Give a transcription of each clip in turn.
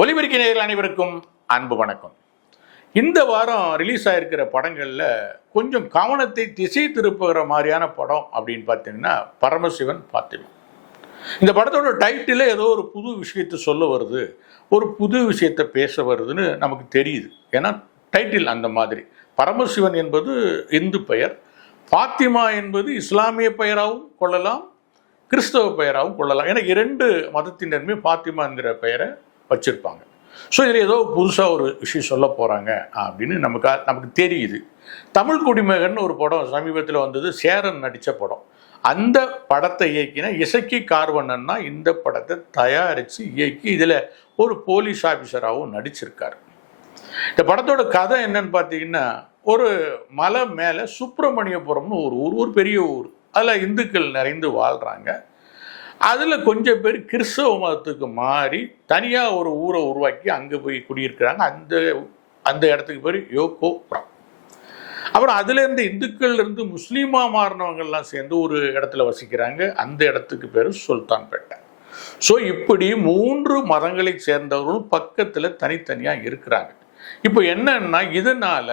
ஒலிபெருக்கி நேர்கள் அனைவருக்கும் அன்பு வணக்கம். இந்த வாரம் ரிலீஸ் ஆகிருக்கிற படங்களில் கொஞ்சம் கவனத்தை திசை திருப்புகிற மாதிரியான படம் அப்படின்னு பார்த்தீங்கன்னா பரமசிவன் பாத்திமா. இந்த படத்தோட டைட்டில் ஏதோ ஒரு புது விஷயத்தை சொல்ல வருது ஒரு புது விஷயத்தை பேச வருதுன்னு நமக்கு தெரியுது. ஏன்னா டைட்டில் அந்த மாதிரி. பரமசிவன் என்பது இந்து பெயர் பாத்திமா என்பது இஸ்லாமிய பெயராகவும் கொள்ளலாம் கிறிஸ்தவ பெயராகவும் கொள்ளலாம். ஏன்னா இரண்டு மதத்தினருமே பாத்திமாங்கிற பெயரை வச்சிருப்பாங்க. ஸோ இதில் ஏதோ புதுசாக ஒரு விஷயம் சொல்ல போகிறாங்க அப்படின்னு நமக்கு நமக்கு தெரியுது. தமிழ் குடிமகன் ஒரு படம் சமீபத்தில் வந்தது சேரன் நடித்த படம். அந்த படத்தை இயக்கின இசக்கி கார்வண்ணன்னா இந்த படத்தை தயாரித்து இயக்கி இதில் ஒரு போலீஸ் ஆஃபீஸராகவும் நடிச்சிருக்கார். இந்த படத்தோட கதை என்னன்னு பார்த்தீங்கன்னா ஒரு மலை மேலே சுப்பிரமணியபுரம்னு ஒரு ஊர் ஒரு பெரிய ஊர். அதில் இந்துக்கள் நிறைந்து வாழ்கிறாங்க அதில் கொஞ்சம் பேர் கிறிஸ்தவ மதத்துக்கு மாறி தனியாக ஒரு ஊரை உருவாக்கி அங்கே போய் குடியிருக்கிறாங்க. அந்த அந்த இடத்துக்கு பேர் யோகோபுரம் அப்புறம் அதுலேருந்து இந்துக்கள்லேருந்து இருந்து முஸ்லீமா சேர்ந்து ஒரு இடத்துல வசிக்கிறாங்க. அந்த இடத்துக்கு பேர் சுல்தான்பேட்டை. ஸோ இப்படி மூன்று மதங்களை சேர்ந்தவர்களும் பக்கத்தில் தனித்தனியாக இருக்கிறாங்க. இப்போ என்னன்னா இதனால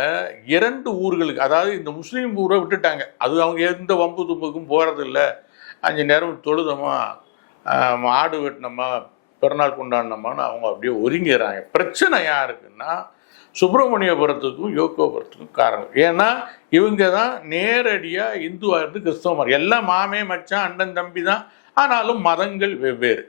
இரண்டு ஊர்களுக்கு அதாவது இந்த முஸ்லீம் ஊரை விட்டுட்டாங்க. அது அவங்க எந்த வம்பு தும்புக்கும் போகிறதில்ல அஞ்சு நேரம் தொழுதமா ஆடு வெட்டினோமா பிறநாள் கொண்டாடினோமான்னு அவங்க அப்படியே ஒதுங்கிடுறாங்க பிரச்சனை யாருக்குன்னா சுப்பிரமணியபுரத்துக்கும் யோகோபுரத்துக்கும் காரணம். ஏன்னா இவங்க தான் நேரடியாக இந்துவாக இருந்து கிறிஸ்தவமாக எல்லாம் மாமே மச்சான் அண்ணன் தம்பி தான். ஆனாலும் மதங்கள் வெவ்வேறு.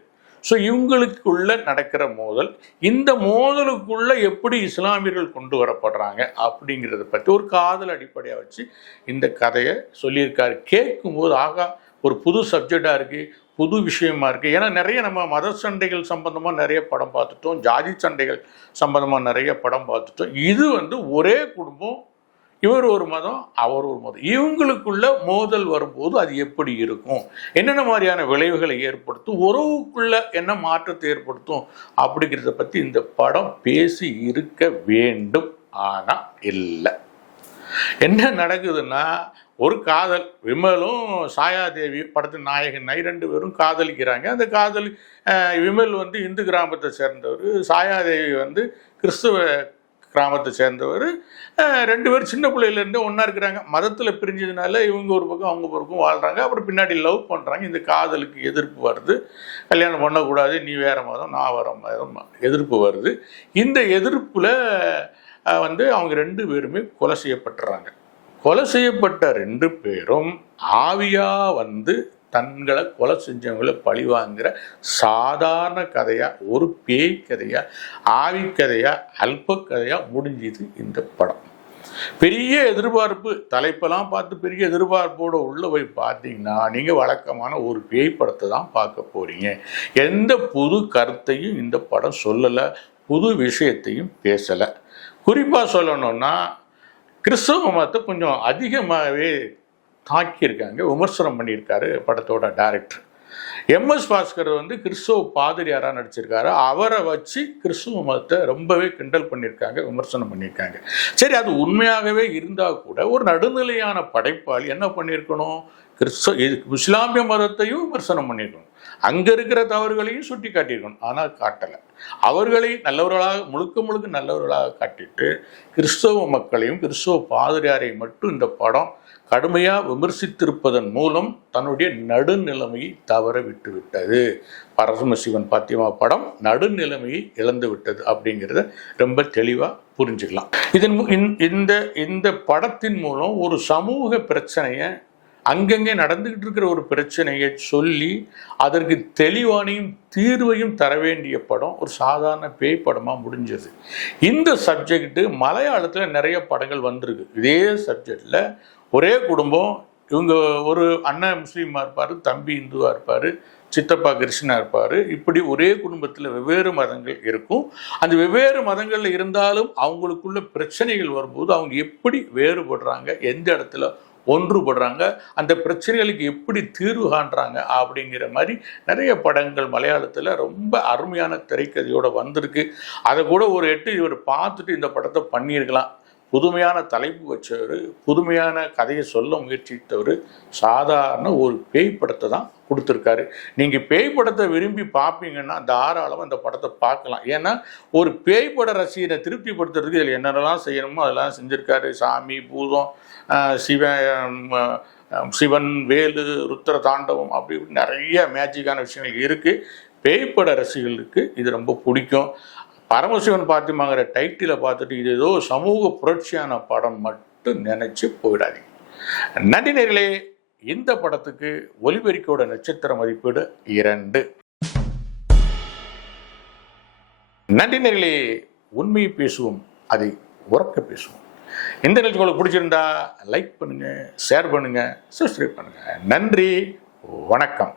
ஸோ இவங்களுக்குள்ள நடக்கிற மோதல் இந்த மோதலுக்குள்ளே எப்படி இஸ்லாமியர்கள் கொண்டு வரப்படுறாங்க அப்படிங்கிறத பற்றி ஒரு காதல் அடிப்படையாக வச்சு இந்த கதையை சொல்லியிருக்காரு. கேட்கும்போது ஆகா ஒரு புது சப்ஜெக்டாக இருக்குது புது விஷயமா இருக்குது ஏன்னா நிறைய நம்ம மத சண்டைகள் சம்பந்தமாக நிறைய படம் பார்த்துட்டோம் ஜாதி சண்டைகள் சம்பந்தமாக நிறைய படம் பார்த்துட்டோம். இது வந்து ஒரே குடும்பம் இவர் ஒரு மதம் அவர் ஒரு மதம். இவங்களுக்குள்ள மோதல் வரும்போது அது எப்படி இருக்கும்? என்னென்ன மாதிரியான விளைவுகளை ஏற்படுத்தும்? உறவுக்குள்ள என்ன மாற்றத்தை ஏற்படுத்தும்? அப்படிங்கிறத பற்றி இந்த படம் பேசி இருக்க வேண்டும். ஆனால் இல்லை. என்ன நடக்குதுன்னா ஒரு காதல். விமலும் சாயாதேவி படத்தின் நாயகன் நை ரெண்டு பேரும் காதலிக்கிறாங்க. அந்த காதல் விமல் வந்து இந்து கிராமத்தை சேர்ந்தவர் சாயாதேவி வந்து கிறிஸ்துவ கிராமத்தை சேர்ந்தவர். ரெண்டு பேரும் சின்ன பிள்ளையிலேருந்தே ஒன்றா இருக்கிறாங்க. மதத்தில் பிரிஞ்சதுனால இவங்க ஒரு பக்கம் அவங்க ஒரு பக்கம் வாழ்கிறாங்க அப்புறம் பின்னாடி லவ் பண்ணுறாங்க இந்த காதலுக்கு எதிர்ப்பு வருது. கல்யாணம் பண்ணக்கூடாது நீ வேறு மதம் நான் வேறு மதம் எதிர்ப்பு வருது. இந்த எதிர்ப்பில் வந்து அவங்க ரெண்டு பேருமே கொலை செய்யப்பட்டுறாங்க. கொலை செய்யப்பட்ட ரெண்டு பேரும் ஆவியா வந்து தங்களை கொலை செஞ்சவங்களை பழி வாங்குற சாதாரண கதையா ஒரு பேய் கதையா ஆவி கதையா அல்ப கதையா முடிஞ்சுது இந்த படம். பெரிய எதிர்பார்ப்பு தலைப்பெல்லாம் பார்த்து பெரிய எதிர்பார்ப்போடு உள்ள போய் பார்த்தீங்கன்னா நீங்கள் வழக்கமான ஒரு பேய் படத்தை தான் பார்க்க போறீங்க. எந்த புது கருத்தையும் இந்த படம் சொல்லலை புது விஷயத்தையும் பேசலை. குறிப்பாக சொல்லணும்னா கிறிஸ்தவ மதத்தை கொஞ்சம் அதிகமாகவே தாக்கியிருக்காங்க. விமர்சனம் பண்ணியிருக்காரு படத்தோட டைரக்டர் எம்எஸ் பாஸ்கர் வந்து கிறிஸ்தவ பாதிரியாராக நடிச்சிருக்காரு. அவரை வச்சு கிறிஸ்துவ மதத்தை ரொம்பவே கிண்டல் பண்ணியிருக்காங்க விமர்சனம் பண்ணியிருக்காங்க. சரி அது உண்மையாகவே இருந்தால் கூட ஒரு நடுநிலையான படைப்பாளி என்ன பண்ணியிருக்கணும்? கிறிஸ்தவ இது இஸ்லாமிய மதத்தையும் விமர்சனம் பண்ணியிருக்கணும். அங்கே இருக்கிற தவறுகளையும் சுட்டி காட்டியிருக்கணும் ஆனால் காட்டலை. அவர்களை நல்லவர்களாக முழுக்க முழுக்க நல்லவர்களாக காட்டிட்டு கிறிஸ்தவ மக்களையும் கிறிஸ்தவ பாதிரியாரை மட்டும் இந்த படம் கடுமையாக விமர்சித்திருப்பதன் மூலம் தன்னுடைய நடுநிலைமையை தவற விட்டுவிட்டது. பரமசிவன் பாத்திமா படம் நடுநிலைமையை இழந்து விட்டது அப்படிங்கிறத ரொம்ப தெளிவாக புரிஞ்சுக்கலாம். இதன் இந்த இந்த படத்தின் மூலம் ஒரு சமூக பிரச்சனையை அங்கங்கே நடந்துகிட்டு இருக்கிற ஒரு பிரச்சனையை சொல்லி அதற்கு தெளிவானையும் தீர்வையும் தர வேண்டிய படம் ஒரு சாதாரண பேய் படமாக முடிஞ்சது. இந்த சப்ஜெக்ட்டு மலையாளத்தில் நிறைய படங்கள் வந்திருக்கு. இதே சப்ஜெக்டில் ஒரே குடும்பம் இவங்க ஒரு அண்ணன் முஸ்லீமாக இருப்பார் தம்பி இந்துவாக இருப்பார் சித்தப்பா கிருஷ்ணா இருப்பார். இப்படி ஒரே குடும்பத்தில் வெவ்வேறு மதங்கள் இருக்கும். அந்த வெவ்வேறு மதங்களில் இருந்தாலும் அவங்களுக்குள்ள பிரச்சனைகள் வரும்போது அவங்க எப்படி வேறுபடுறாங்க எந்த இடத்துல ஒன்றுபடுறாங்க. அந்த பிரச்சனைகளுக்கு எப்படி தீர்வு காண்றாங்க அப்படிங்கிற மாதிரி நிறைய படங்கள் மலையாளத்தில் ரொம்ப அருமையான திரைக்கதையோடு வந்திருக்கு. அதை கூட ஒரு எட்டு இவர் பார்த்துட்டு இந்த படத்தை பண்ணியிருக்கலாம். புதுமையான தலைப்பு வச்சவர் புதுமையான கதையை சொல்ல முயற்சித்தவர் சாதாரண ஒரு பேய் படத்தை தான் கொடுத்துருக்காரு. நீங்கள் பேய் படத்தை விரும்பி பார்ப்பீங்கன்னா தாராளமாக இந்த படத்தை பார்க்கலாம். ஏன்னா ஒரு பேய் பட ரசிகனை திருப்திப்படுத்துறதுக்கு இதில் என்னென்னலாம் செய்யணுமோ அதெல்லாம் செஞ்சுருக்காரு. சாமி பூதம் சிவன் சிவன் வேலு ருத்ர தாண்டவம் அப்படி இப்படி நிறைய மேஜிக்கான விஷயங்கள் இருக்குது பேய்ப்பட ரசிகர்களுக்கு இது ரொம்ப பிடிக்கும். பரமசிவன் பாத்திமாங்கிற டைட்டிலை பார்த்துட்டு இது ஏதோ சமூக புரட்சியான படம் மட்டும் நினைச்சு போயிடாதீங்க. நன்றி நேர்களே இந்த படத்துக்கு ஒலிபெருக்கோட நட்சத்திர மதிப்பீடு இரண்டு. நன்றி நேர்களே உண்மையை பேசுவோம் அதை உறக்க பேசுவோம். இந்த நிகழ்ச்சி உங்களுக்கு பிடிச்சிருந்தா லைக் பண்ணுங்க ஷேர் பண்ணுங்க சப்ஸ்கிரைப் பண்ணுங்க. நன்றி வணக்கம்.